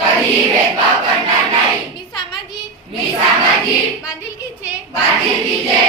कधी भेदभाव करणार नाही. मी सामाजिक मी सामाजिक बांधिलकीचे बांधिलकीचे